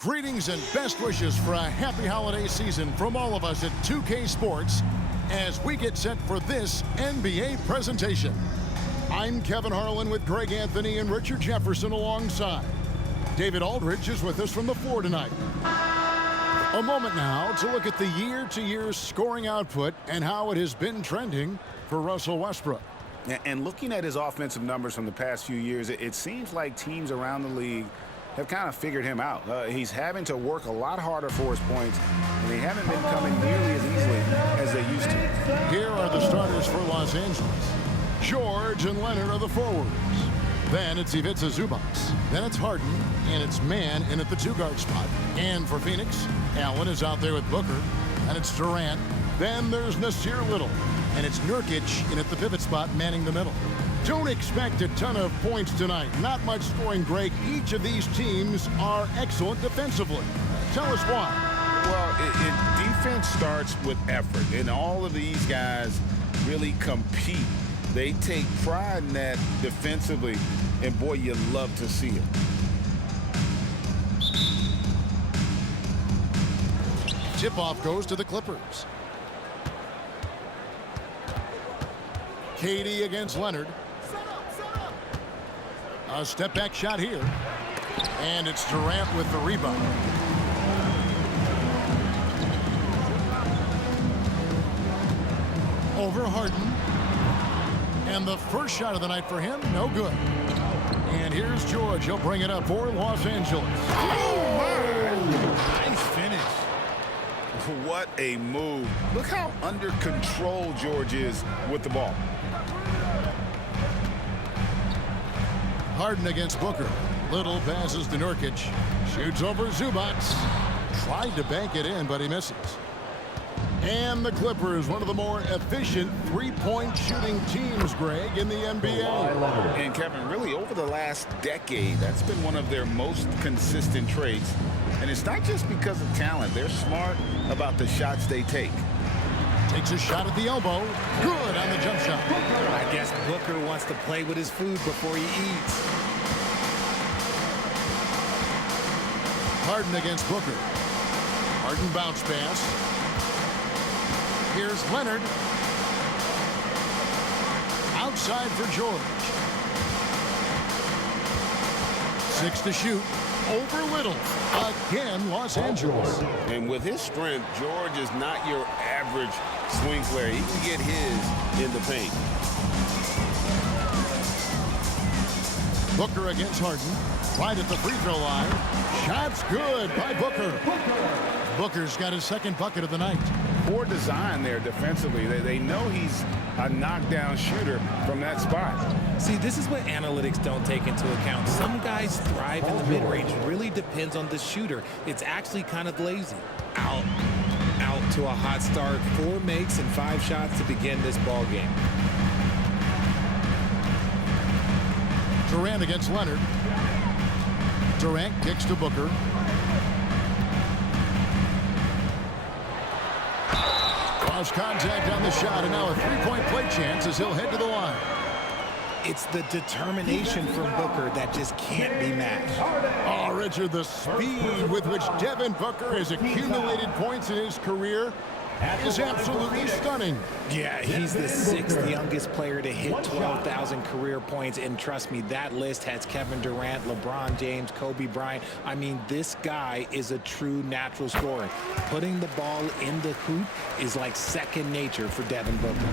Greetings and best wishes for a happy holiday season from all of us at 2K Sports as we get set for this NBA presentation. I'm Kevin Harlan with Greg Anthony and Richard Jefferson alongside. David Aldridge is with us from the floor tonight. A moment now to look at the year-to-year scoring output and how it has been trending for Russell Westbrook. And looking at his offensive numbers from the past few years, it seems like teams around the league have kind of figured him out. He's having to work a lot harder for his points, and they haven't been coming nearly as easily as they used to. Here are the starters for Los Angeles. George and Leonard are the forwards. Then it's Ivica Zubac. Then it's Harden, and it's Mann in at the two-guard spot. And for Phoenix, Allen is out there with Booker, and it's Durant. Then there's Nasir Little, and it's Nurkic in at the pivot spot manning the middle. Don't expect a ton of points tonight. Not much scoring, Greg. Each of these teams are excellent defensively. Tell us why. Well, defense starts with effort, and all of these guys really compete. They take pride in that defensively, and boy, you love to see it. Tip-off goes to the Clippers. KD against Leonard. A step-back shot here. And it's Durant with the rebound. Over Harden. And the first shot of the night for him, no good. And here's George. He'll bring it up for Los Angeles. Nice finish. What a move. Look how under control George is with the ball. Harden against Booker. Little passes to Nurkic. Shoots over Zubac. Tried to bank it in, but he misses. And the Clippers, one of the more efficient three-point shooting teams, Greg, in the NBA. And Kevin, really over the last decade, that's been one of their most consistent traits. And it's not just because of talent. They're smart about the shots they take. Takes a shot at the elbow. Good on the jump shot. I guess Booker wants to play with his food before he eats. Harden against Booker. Harden bounce pass. Here's Leonard. Outside for George. 6 to shoot. Over Little. Again, Los Angeles. And with his strength, George is not your average swing player. He can get his in the paint. Booker against Harden. Right at the free throw line. Shot's good by Booker. Booker's got his second bucket of the night. Poor design there defensively. They know he's a knockdown shooter from that spot. See, this is what analytics don't take into account. Some guys thrive in the mid-range. Really depends on the shooter. It's actually kind of lazy. Out to a hot start. 4 makes and 5 shots to begin this ball game. Durant against Leonard. Durant kicks to Booker. Cross contact on the shot, and now a three-point play chance as he'll head to the line. It's the determination from Booker that just can't be matched. Oh, Richard, the speed with which Devin Booker has accumulated points in his career is absolutely stunning. Yeah, he's the 6th youngest player to hit 12,000 career points, and trust me, that list has Kevin Durant, LeBron James, Kobe Bryant. I mean, this guy is a true natural scorer. Putting the ball in the hoop is like second nature for Devin Booker.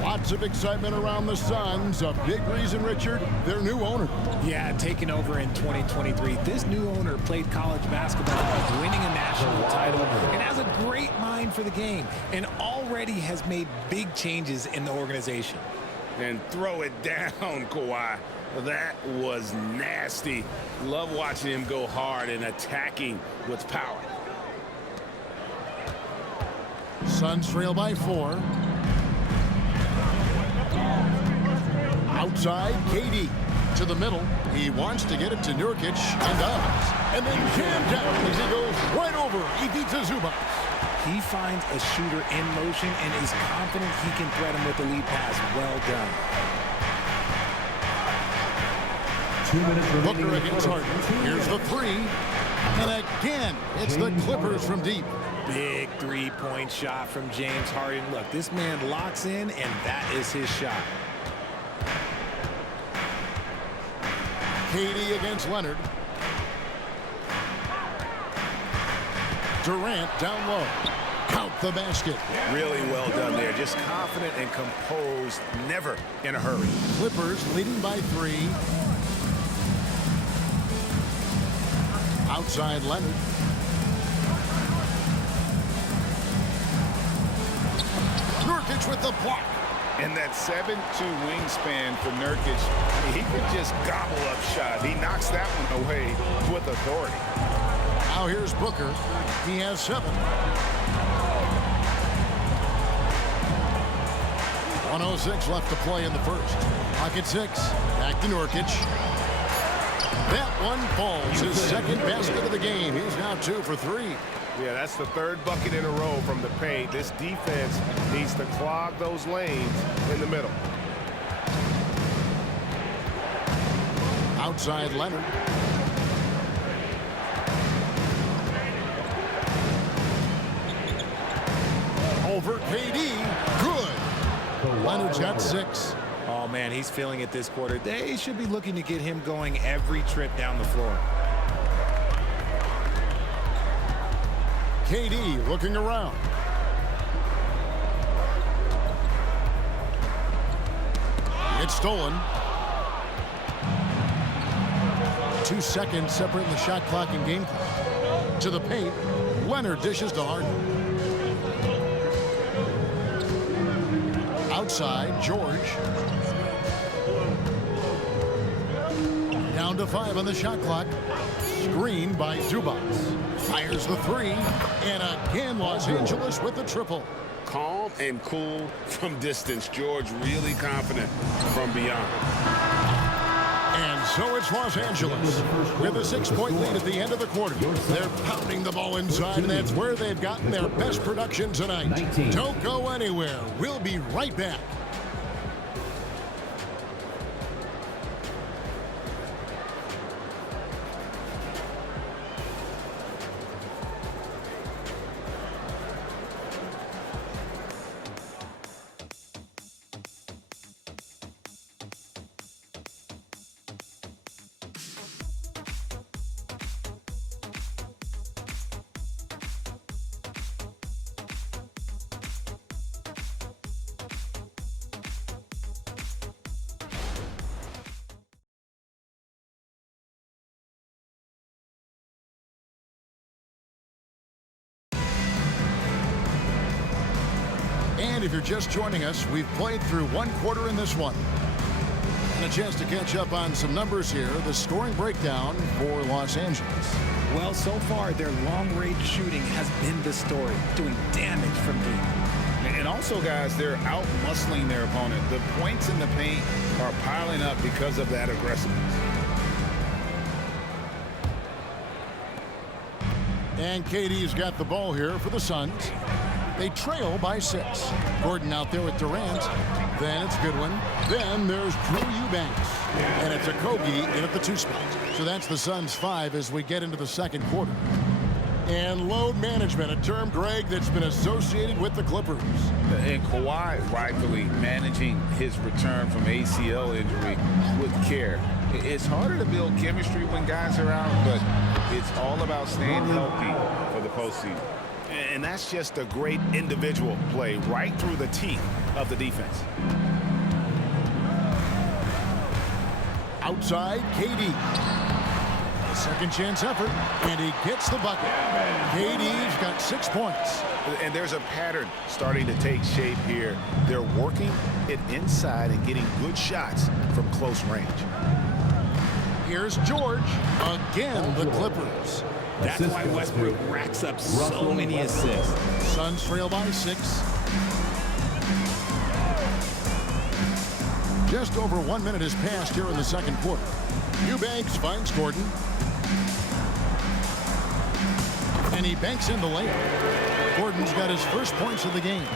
Lots of excitement around the Suns. A big reason, Richard, their new owner. Yeah, taking over in 2023. This new owner played college basketball, winning a national title, and has a great mind for the game, and already has made big changes in the organization. And throw it down, Kawhi. That was nasty. Love watching him go hard and attacking with power. Suns trail by 4. Outside, KD to the middle. He wants to get it to Nurkic and does. And then jammed down as he goes right over Ivica Zubac. He finds a shooter in motion and is confident he can thread him with the lead pass. Well done. 2 minutes remaining. Booker against Harden. Here's the three. And again. It's the Clippers from deep. Big three-point shot from James Harden. Look, this man locks in, and that is his shot. KD against Leonard. Durant down low. Count the basket. Really well done there. Just confident and composed, never in a hurry. Clippers leading by 3. Outside Leonard. Nurkic with the block. And that 7'2" wingspan for Nurkic, he could just gobble up shots. He knocks that one away with authority. Now here's Booker. He has 7. 1:06 left to play in the first. Clock at 6. Back to Nurkic. That one falls. His second basket of the game. He's now 2 for 3. Yeah, that's the third bucket in a row from the paint. This defense needs to clog those lanes in the middle. Outside Leonard. Over KD. Good. Leonard's got 6. Oh, man, he's feeling it this quarter. They should be looking to get him going every trip down the floor. KD looking around. It's stolen. 2 seconds separating the shot clock and game clock. To the paint. Leonard dishes to Harden. Outside, George. Down to 5 on the shot clock. Screen by Zubac. Fires the 3. And again, Los Angeles with the triple. Calm and cool from distance. George really confident from beyond. And so it's Los Angeles with a 6-point lead at the end of the quarter. They're pounding the ball inside, and that's where they've gotten their best production tonight. Don't go anywhere. We'll be right back. And if you're just joining us, we've played through 1 quarter in this one. And a chance to catch up on some numbers here. The scoring breakdown for Los Angeles. Well, so far, their long-range shooting has been the story, doing damage from deep. And also, guys, they're out-muscling their opponent. The points in the paint are piling up because of that aggressiveness. And KD's got the ball here for the Suns. They trail by 6. Gordon out there with Durant. Then it's Goodwin. Then there's Drew Eubanks. And it's Okogie in at the 2 spot. So that's the Suns' 5 as we get into the second quarter. And load management, a term, Greg, that's been associated with the Clippers. And Kawhi rightfully managing his return from ACL injury with care. It's harder to build chemistry when guys are out, but it's all about staying healthy for the postseason. And that's just a great individual play right through the teeth of the defense. Outside, KD. A second chance effort, and he gets the bucket. KD's got 6 points. And there's a pattern starting to take shape here. They're working it inside and getting good shots from close range. Here's George. Again, the Clippers. That's why Westbrook racks up so many assists. Suns trail by 6. Just over 1 minute has passed here in the second quarter. Eubanks finds Gordon. And he banks in the layup. Gordon's got his first points of the game.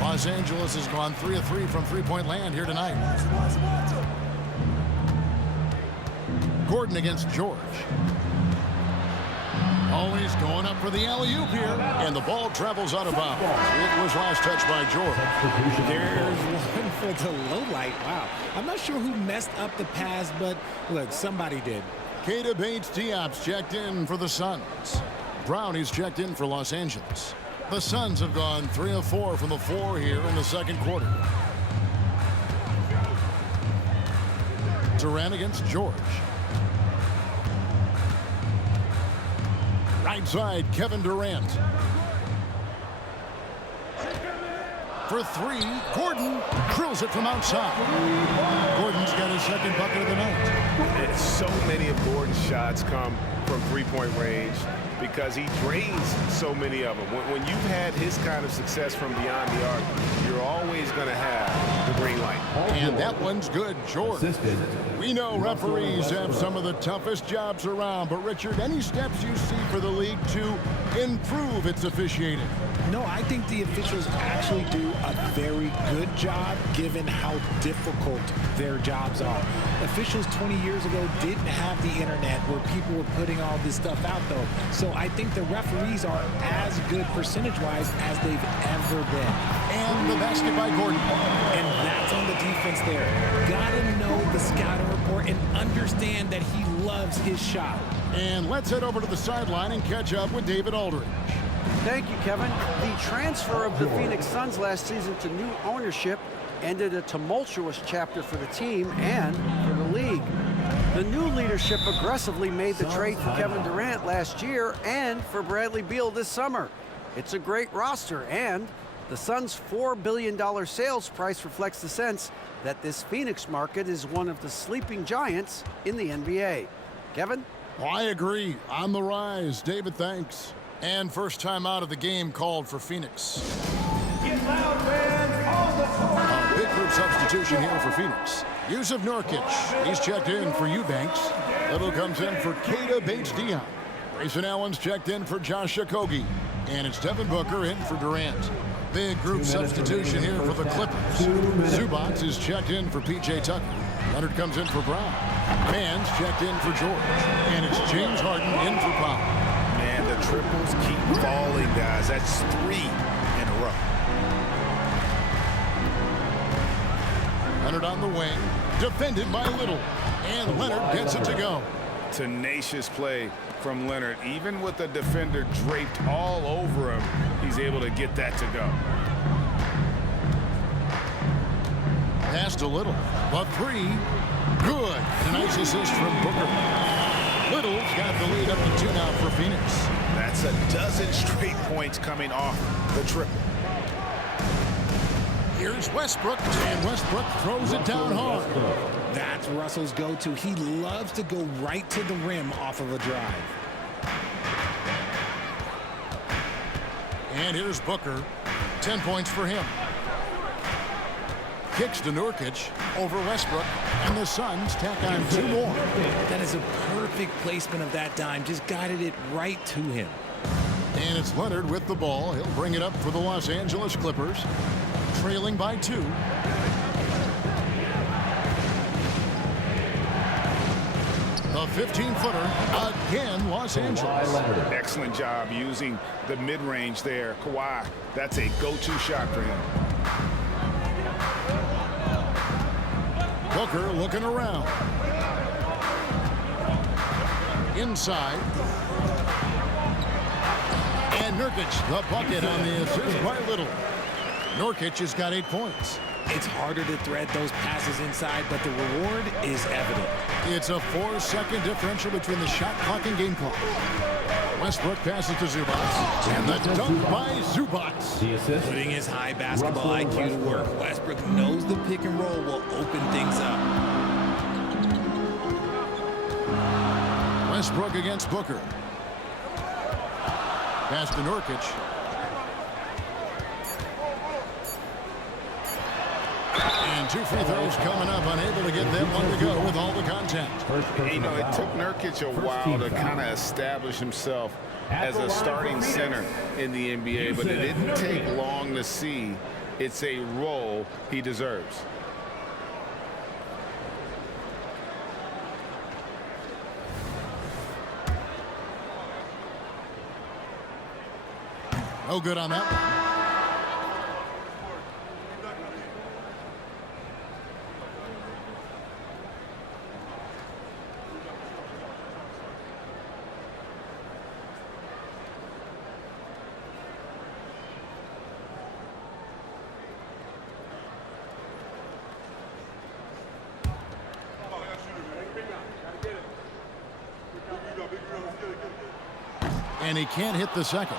Los Angeles has gone 3 of 3 from three-point land here tonight. Gordon against George. Oh, he's going up for the alley-oop here, and the ball travels out of bounds. It was last touched by George. There's one for the low light. Wow. I'm not sure who messed up the pass, but look, somebody did. Keita Bates-Diop's checked in for the Suns. Brownie's checked in for Los Angeles. The Suns have gone 3 of 4 from the floor here in the second quarter. Durant against George. Right side, Kevin Durant. For three, Gordon drills it from outside. Gordon's got his second bucket of the night. And so many of Gordon's shots come from three-point range because he drains so many of them. When you've had his kind of success from beyond the arc, you're always going to have the green light. And that one's good, George. We know referees have some of the toughest jobs around, but Richard, any steps you see for the league to improve its officiating? No, I think the officials actually do a very good job given how difficult their jobs are. Officials 20 years ago didn't have the internet where people were putting all this stuff out, though. So I think the referees are as good percentage-wise as they've ever been. And the basket by Gordon. And that's on the defense there. Gotta know the scouting report and understand that he loves his shot. And let's head over to the sideline and catch up with David Aldridge. Thank you, Kevin. The transfer of the Phoenix Suns last season to new ownership ended a tumultuous chapter for the team and for the league. The new leadership aggressively made the trade for Kevin Durant last year and for Bradley Beal this summer. It's a great roster, and the Suns' $4 billion sales price reflects the sense that this Phoenix market is one of the sleeping giants in the NBA. Kevin? Well, I agree. On the rise. David, thanks. And first time out of the game called for Phoenix. A big group substitution here for Phoenix. Jusuf Nurkic. He's checked in for Eubanks. Little comes in for Keita Bates-Diop. Grayson Allen's checked in for Josh Okogie. And it's Devin Booker in for Durant. Big group substitution here for the Clippers. Zubac is checked in for P.J. Tucker. Leonard comes in for Brown. Mann's checked in for George. And it's James Harden in for Powell. Man, the triples keep falling, guys. That's 3 in a row. Leonard on the wing, defended by Little, and Leonard gets it to go. Tenacious play from Leonard. Even with the defender draped all over him, he's able to get that to go. Pass to Little, but 3, good. A nice assist from Booker. Little's got the lead up to 2 now for Phoenix. That's a dozen straight points coming off the triple. Here's Westbrook, and Westbrook throws it down hard. That's Russell's go-to. He loves to go right to the rim off of a drive. And here's Booker. 10 points for him. Kicks to Nurkic over Westbrook, and the Suns tack on 2 more. That is a perfect placement of that dime. Just guided it right to him. And it's Leonard with the ball. He'll bring it up for the Los Angeles Clippers, trailing by 2. The 15-footer, again, Los Angeles. Excellent job using the mid-range there. Kawhi, that's a go-to shot for him. Booker looking around. Inside. And Nurkic, the bucket on the assist by Little. Nurkic has got 8 points. It's harder to thread those passes inside, but the reward is evident. It's a 4-second differential between the shot clock and game clock. Westbrook passes to Zubac. And the dunk by Zubac. Putting his high basketball IQ to work, Westbrook knows the pick and roll will open things up. Westbrook against Booker. Pass to Nurkic. And 2 free throws coming up, unable to get that one to go with all the contact. You know, it took Nurkic a while to kind of establish himself as a starting center in the NBA, but it didn't take long to see it's a role he deserves. No good on that one. And he can't hit the second.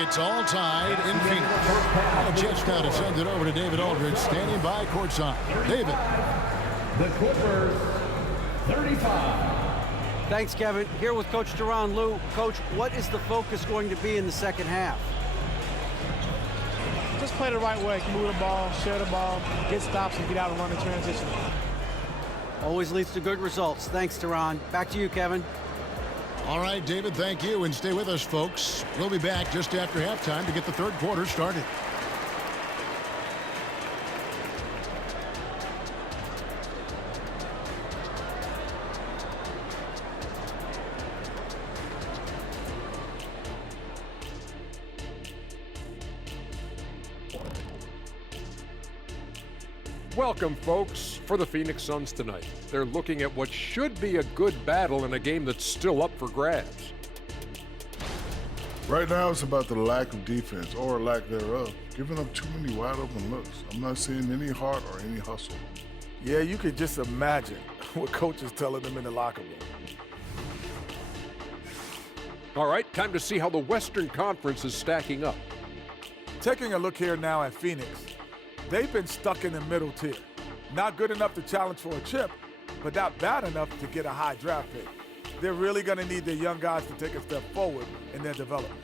It's all tied in Phoenix. A chance now to send it over to David Aldridge, standing by courtside. David. The Clippers, 35. Thanks, Kevin. Here with Coach Tyronn Lue. Coach, what is the focus going to be in the second half? Just play the right way. Move the ball, share the ball, get stops, and get out and run the transition. Always leads to good results. Thanks, Tyronn. Back to you, Kevin. All right, David, thank you. And stay with us, folks. We'll be back just after halftime to get the third quarter started. Welcome, folks, for the Phoenix Suns tonight. They're looking at what should be a good battle in a game that's still up for grabs. Right now, it's about the lack of defense, or lack thereof, giving up too many wide open looks. I'm not seeing any heart or any hustle. Yeah, you could just imagine what Coach is telling them in the locker room. All right, time to see how the Western Conference is stacking up. Taking a look here now at Phoenix, they've been stuck in the middle tier. Not good enough to challenge for a chip, but not bad enough to get a high draft pick. They're really going to need their young guys to take a step forward in their development.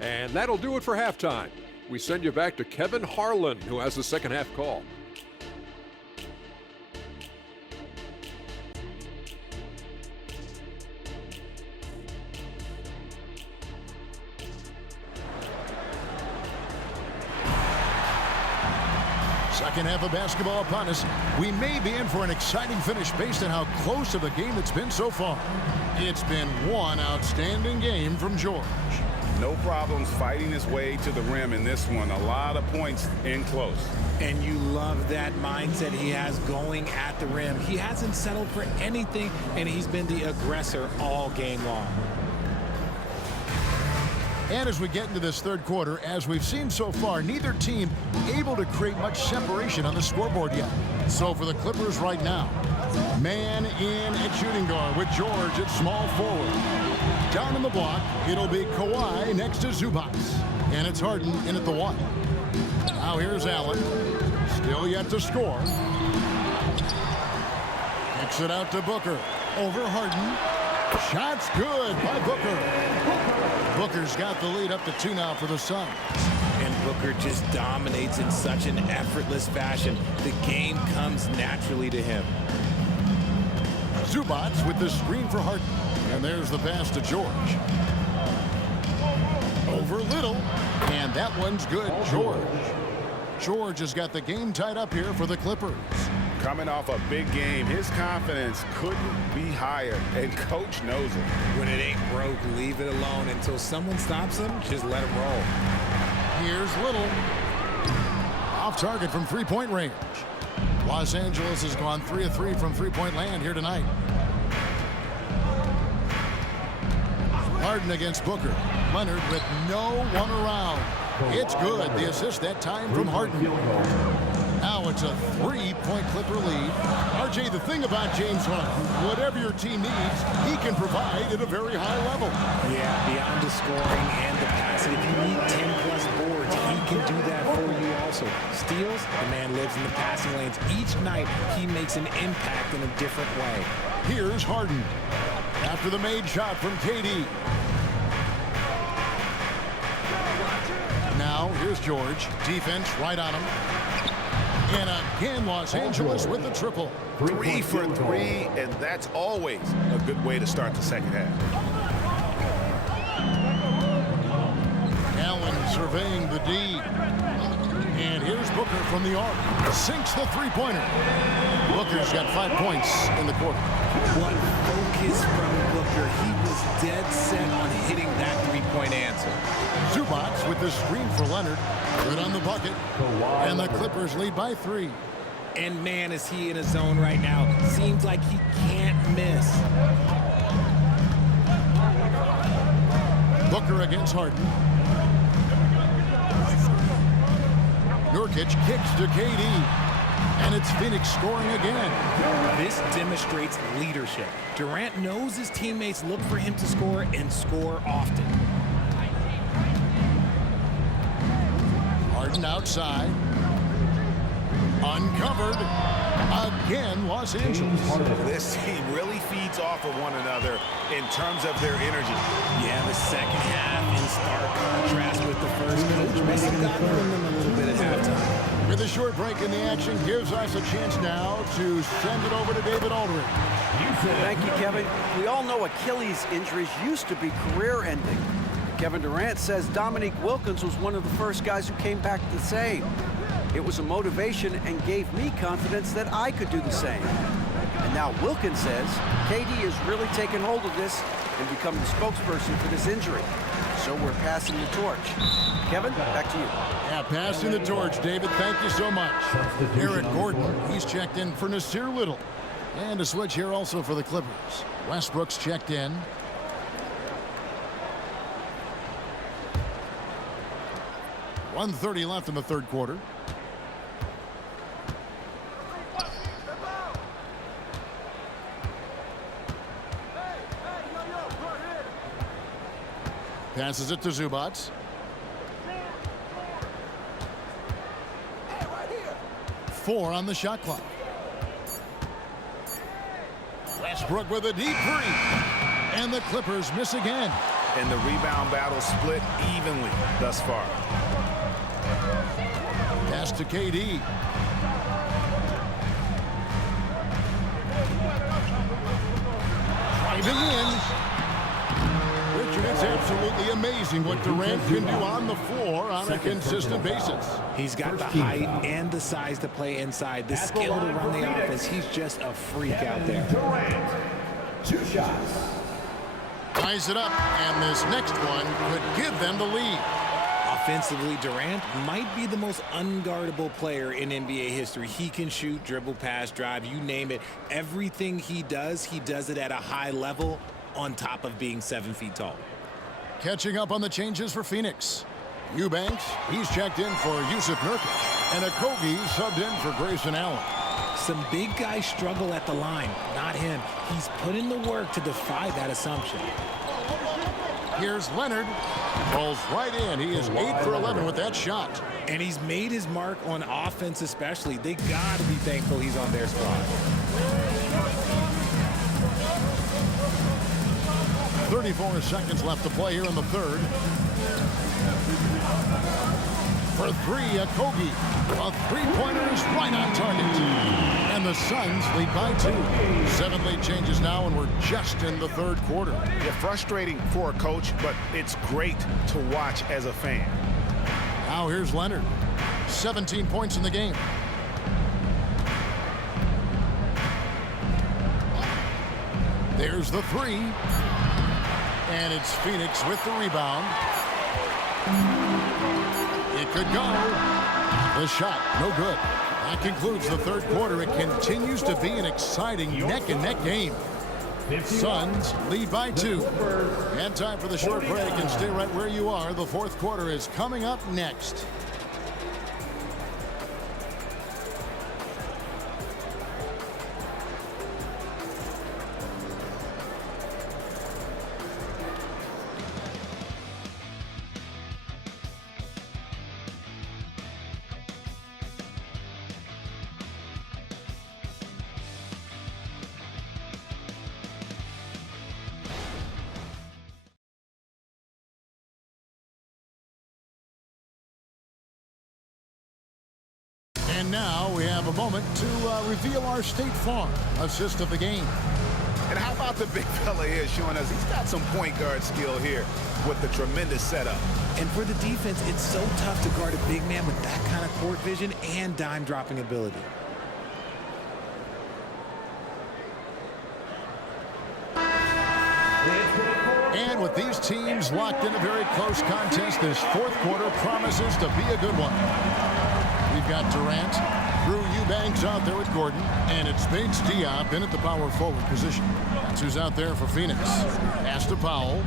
And that'll do it for halftime. We send you back to Kevin Harlan, who has the second half call. Second half of basketball upon us. We may be in for an exciting finish based on how close to the game it's been so far. It's been one outstanding game from George. No problems fighting his way to the rim in this one. A lot of points in close. And you love that mindset he has going at the rim. He hasn't settled for anything, and he's been the aggressor all game long. And as we get into this third quarter, as we've seen so far, neither team able to create much separation on the scoreboard yet. So for the Clippers right now, man in at shooting guard with George at small forward. Down in the block, it'll be Kawhi next to Zubac. And it's Harden in at the one. Now here's Allen. Still yet to score. Kicks it out to Booker. Over Harden. Shot's good by Booker. Booker's got the lead up to 2 now for the Suns. And Booker just dominates in such an effortless fashion. The game comes naturally to him. Zubac with the screen for Harden. And there's the pass to George. Over Little. And that one's good. George has got the game tied up here for the Clippers. Coming off a big game, his confidence couldn't be higher, and Coach knows it. When it ain't broke, leave it alone. Until someone stops him, just let him roll. Here's Little. Off target from three-point range. Los Angeles has gone 3 of 3 from three-point land here tonight. Harden against Booker. Leonard with no one around. It's good. The assist that time from Harden. Now it's a 3-point Clipper lead. RJ, the thing about James Harden, whatever your team needs, he can provide at a very high level. Yeah, beyond the scoring and the passing, if you need 10-plus boards, he can do that for you also. Steals, the man lives in the passing lanes. Each night, he makes an impact in a different way. Here's Harden. After the made shot from KD. Now, here's George. Defense right on him. And again, Los Angeles with the triple. 3 for 3, and that's always a good way to start the second half. Allen surveying the D. And here's Booker from the arc. Sinks the three-pointer. Booker's got 5 points in the quarter. What focus from Booker. He was dead set on hitting that three-pointer. three-point answer. Zubac with the screen for Leonard. Good on the bucket. And the Clippers lead by 3. And man, is he in a zone right now. Seems like he can't miss. Booker against Harden. Nurkic kicks to KD. And it's Phoenix scoring again. This demonstrates leadership. Durant knows his teammates look for him to score and score often. Harden outside. Uncovered. Again, Los Angeles. This team really feeds off of one another in terms of their energy. Yeah, the second half in stark contrast with the first. Coach must have gotten on them a little bit at halftime. With a short break in the action, gives us a chance now to send it over to David Aldridge. Thank you, Kevin. We all know Achilles injuries used to be career-ending. Kevin Durant says Dominique Wilkins was one of the first guys who came back the same. It was a motivation and gave me confidence that I could do the same. And now Wilkins says KD has really taken hold of this and become the spokesperson for this injury. So we're passing the torch. Kevin, back to you. Yeah, passing the torch, David. Thank you so much. Eric Gordon, he's checked in for Nasir Little. And a switch here also for the Clippers. Westbrook's checked in. .130 left in the third quarter. Passes it to Zubac. Four on the shot clock. Westbrook with a deep three. And the Clippers miss again. And the rebound battle split evenly thus far. Pass to KD. Driving in. Richard, it's absolutely amazing what Durant can do on the floor on a consistent basis. He's got the height and the size to play inside, the skill to run the offense. He's just a freak out there. Durant, 2 shots. Ties it up, and this next one could give them the lead. Offensively, Durant might be the most unguardable player in NBA history. He can shoot, dribble, pass, drive, you name it. Everything he does it at a high level on top of being 7 feet tall. Catching up on the changes for Phoenix. Eubanks, he's checked in for Yusuf Nurkic. And Okogie subbed in for Grayson Allen. Some big guys struggle at the line, not him. He's put in the work to defy that assumption. Here's Leonard. Falls right in. He is 8 for 11 with that shot. And he's made his mark on offense especially. They got to be thankful he's on their squad. 34 seconds left to play here in the third. For three, Okogie. A three-pointer is right on target. And the Suns lead by 2. 7 lead changes now, and we're just in the third quarter. Yeah, frustrating for a coach, but it's great to watch as a fan. Now here's Leonard. 17 points in the game. There's the three. And it's Phoenix with the rebound. It could go. The shot, no good. That concludes the third quarter. It continues to be an exciting neck-and-neck game. Suns lead by 2. And time for the short break, and stay right where you are. The fourth quarter is coming up next. And now we have a moment to reveal our State Farm assist of the game. And how about the big fella here showing us he's got some point guard skill here with the tremendous setup. And for the defense, it's so tough to guard a big man with that kind of court vision and dime dropping ability. And with With these teams locked in a very close contest, this fourth quarter promises to be a good one. We've got Durant, Drew Eubanks out there with Gordon, and it's Bates Diop in at the power forward position. That's who's out there for Phoenix. Pass to Powell.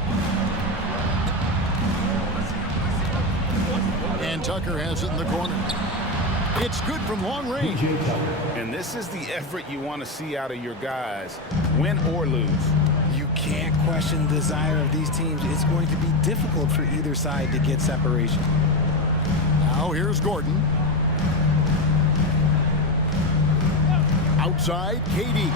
And Tucker has it in the corner. It's good from long range. And this is the effort you want to see out of your guys, win or lose. You can't question the desire of these teams. It's going to be difficult for either side to get separation. Now here's Gordon. Outside, KD.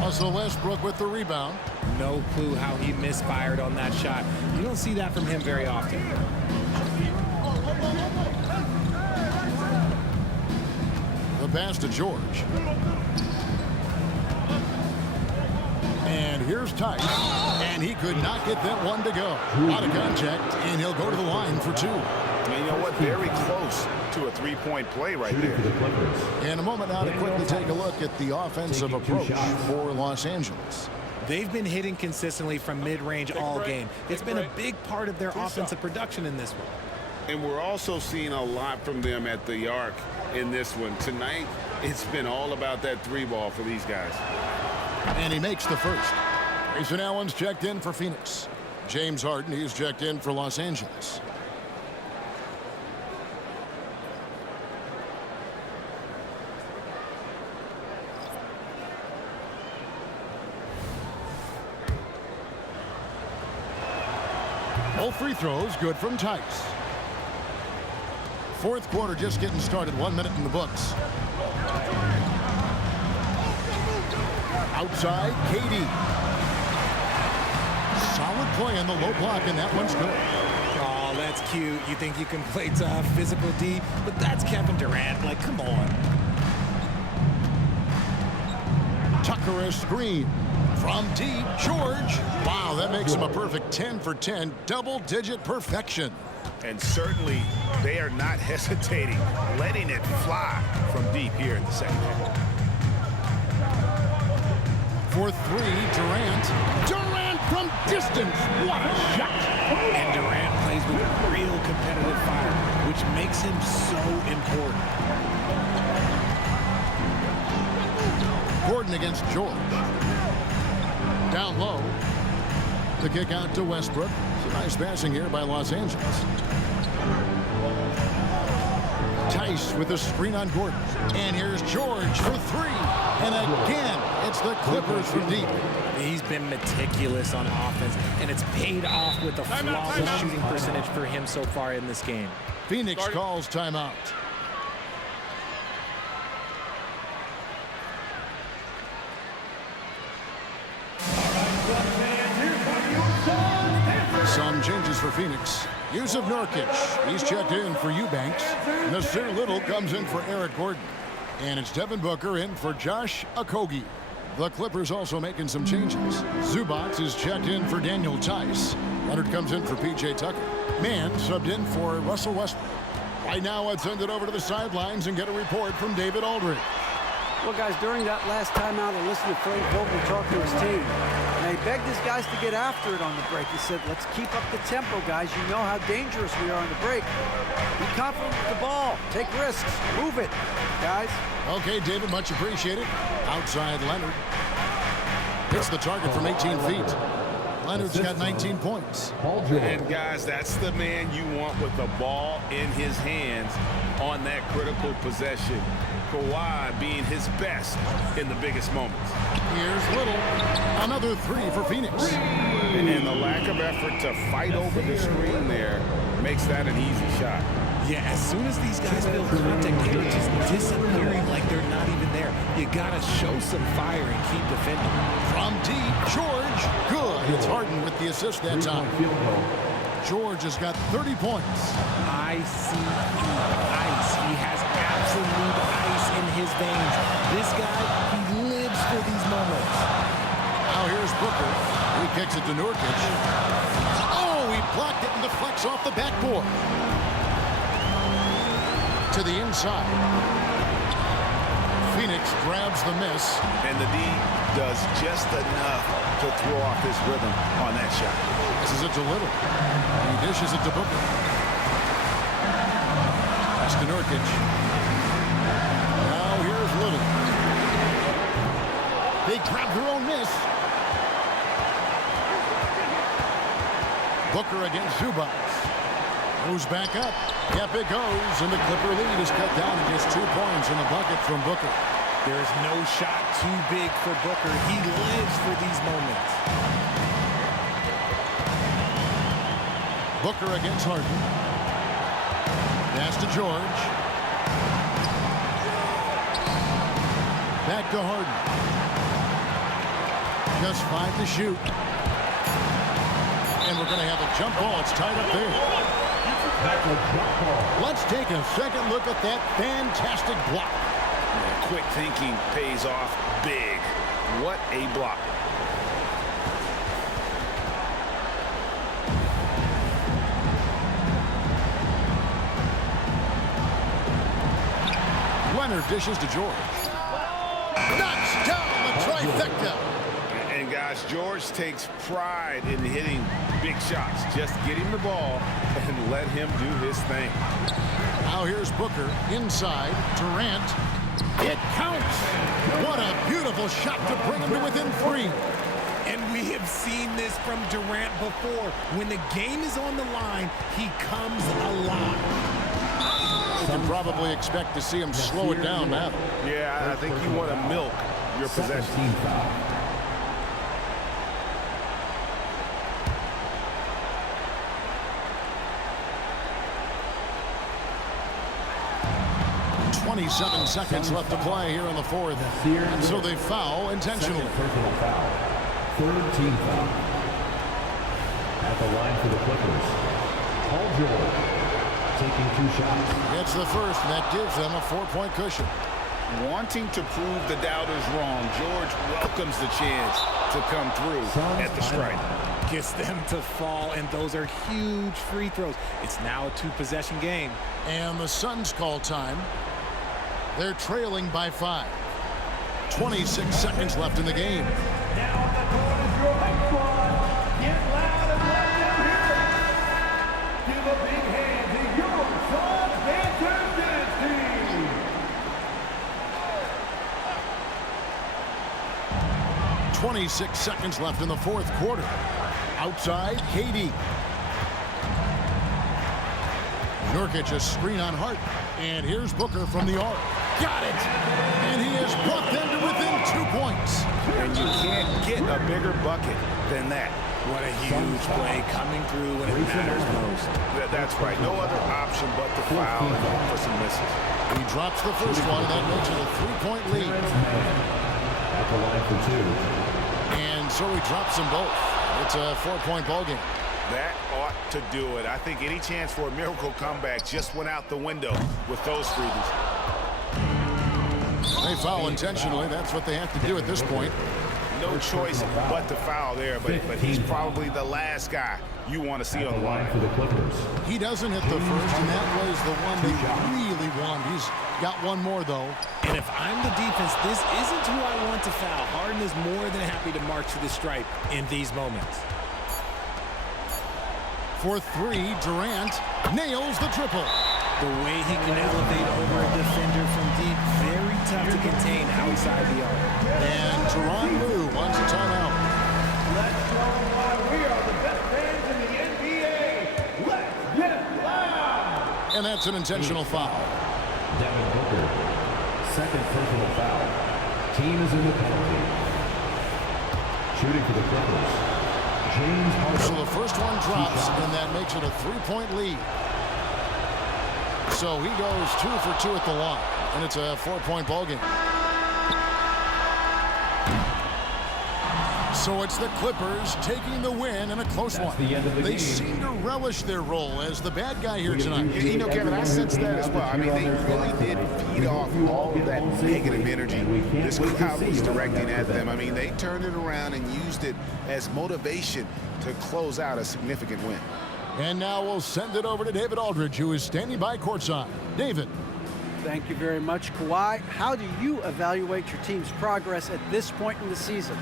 Russell Westbrook with the rebound. No clue how he misfired on that shot. You don't see that from him very often. The pass to George. And here's Tice. And he could not get that one to go. Out of contact, and he'll go to the line for two. And you know what? Very close to a three-point play right there. In a moment now to quickly take a look at the offensive approach for Los Angeles. They've been hitting consistently from mid-range all game. It's been a big part of their offensive production in this one. And we're also seeing a lot from them at the arc in this one. Tonight, it's been all about that three ball for these guys. And he makes the first. Grayson Allen's checked in for Phoenix. James Harden, he's checked in for Los Angeles. Both free throws good from Tice. Fourth quarter just getting started. 1 minute in the books. Outside, KD. Solid play on the low block, and that one's good. Oh, that's cute. You think you can play tough, physical D, but that's Kevin Durant. Like, come on. Tucker a screen. From deep, George. Wow, that makes him a perfect 10 for 10. Double-digit perfection. And certainly, they are not hesitating, letting it fly from deep here in the second half. For three, Durant. Durant from distance. What a shot. And Durant plays with real competitive fire, which makes him so important. Gordon against George. Down low. The kick out to Westbrook. Some nice passing here by Los Angeles. Tice with a screen on Gordon. And here's George for three. And again, it's the Clippers from deep. He's been meticulous on offense, and it's paid off with a flawless shooting percentage for him so far in this game. Phoenix calls timeout. Some changes for Phoenix. Yusuf Nurkic, he's checked in for Eubanks. Nasir Little comes in for Eric Gordon. And it's Devin Booker in for Josh Okogie. The Clippers also making some changes. Zubac is checked in for Daniel Tice. Leonard comes in for P.J. Tucker. Mann subbed in for Russell Westbrook. Right now, let's send it over to the sidelines and get a report from David Aldridge. Well, guys, during that last timeout, I listened to Frank Vogel talk to his team. And he begged his guys to get after it on the break. He said, let's keep up the tempo, guys. You know how dangerous we are on the break. Be confident with the ball. Take risks. Move it, guys. Okay, David, much appreciated. Outside Leonard. Hits the target from 18 feet. Leonard's got 19 points. And, guys, that's the man you want with the ball in his hands on that critical possession. Kawhi being his best in the biggest moments. Here's Little. Another three for Phoenix. And the lack of effort to fight over the screen there makes that an easy shot. Yeah, as soon as these guys feel contact, they're just disappearing like they're not even there. You got to show some fire and keep defending. From deep, George. Good. It's Harden with the assist that time. George has got 30 points. ICE. He has absolute ice in his veins. This guy, he lives for these moments. Now here's Booker. He kicks it to Nurkic. Oh, he blocked it and deflects off the backboard. To the inside. Phoenix grabs the miss. And the D does just enough to throw off his rhythm on that shot. This is it to Little. He dishes it to Booker. Pass to Nurkic. Now here's Little. They grab their own miss. Booker against Zubac. Goes back up. Yep, it goes. And the Clipper lead is cut down to just 2 points in the bucket from Booker. There's no shot too big for Booker. He lives for these moments. Booker against Harden. Pass to George. Back to Harden. Just 5 to shoot. And we're going to have a jump ball. It's tied up there. Let's take a second look at that fantastic block. Yeah, quick thinking pays off big. What a block. Leonard dishes to George. Knocks down the trifecta. And guys, George takes pride in hitting big shots. Just get him the ball and let him do his thing. Now here's Booker inside. Durant. It counts. What a beautiful shot to bring him to within 3. And we have seen this from Durant before. When the game is on the line, he comes alive. You can probably expect to see him slow it down now. Yeah, I think you want to milk your possession. Team foul. 27 seconds left to play here in the fourth. And so they foul intentionally. Personal foul. Third team foul. At the line for the Clippers, Paul George taking 2 shots. It's the first, and that gives them a 4-point cushion. Wanting to prove the doubters wrong, George welcomes the chance to come through at the stripe. Gets them to fall, and those are huge free throws. It's now a 2-possession game. And the Suns call time. They're trailing by 5. 26 seconds left in the game. Now on the court is your home squad. Get loud and let them hear it. Give a big hand to your Suns Bantam Dynasty. 26 seconds left in the fourth quarter. Outside, KD. Nurkic, a screen on Hart. And here's Booker from the arc. Got it! And he has brought them to within 2 points. And you can't get a bigger bucket than that. What a huge play coming through when it matters most. That's right. No other option but to foul and hope for some misses. He drops the first one, and that makes it a 3-point lead. At the line for 2. And so he drops them both. It's a 4-point ballgame. That ought to do it. I think any chance for a miracle comeback just went out the window with those freebies. They foul intentionally. That's what they have to do at this point. No choice but to foul there, but he's probably the last guy you want to see on the line. For the Clippers. He doesn't hit the first, and that was the one they really wanted. He's got one more, though. And if I'm the defense, this isn't who I want to foul. Harden is more than happy to march to the stripe in these moments. For 3, Durant nails the triple. The way he can elevate over a defender from deep, very tough to contain outside the arc. And Tyronn Lue wants a timeout. Let's show them why we are the best fans in the NBA. Let's get loud. And that's an intentional foul. Devin Booker, second personal foul. Team is in the penalty. Shooting for the Clippers. James Harden. So the first one drops, and that makes it a 3-point lead. So he goes 2 for 2 at the line, and it's a 4-point ballgame. So it's the Clippers taking the win in a close one. They seem to relish their role as the bad guy here tonight. You know, Kevin, I sense that as well. I mean, they really did feed off all of that negative energy this crowd was directing at them. I mean, they turned it around and used it as motivation to close out a significant win. And now we'll send it over to David Aldridge, who is standing by courtside. David. Thank you very much, Kawhi. How do you evaluate your team's progress at this point in the season?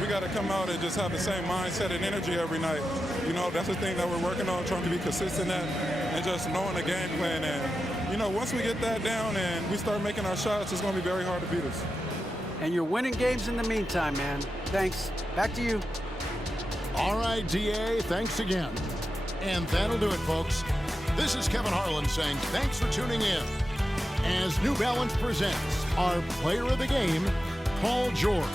we got to come out and just have the same mindset and energy every night. You know, that's the thing that we're working on, trying to be consistent at, and just knowing the game plan. And, you know, once we get that down and we start making our shots, it's going to be very hard to beat us. And you're winning games in the meantime, man. Thanks. Back to you. All right, DA, thanks again. And that'll do it, folks. This is Kevin Harlan saying thanks for tuning in as New Balance presents our player of the game, Paul George.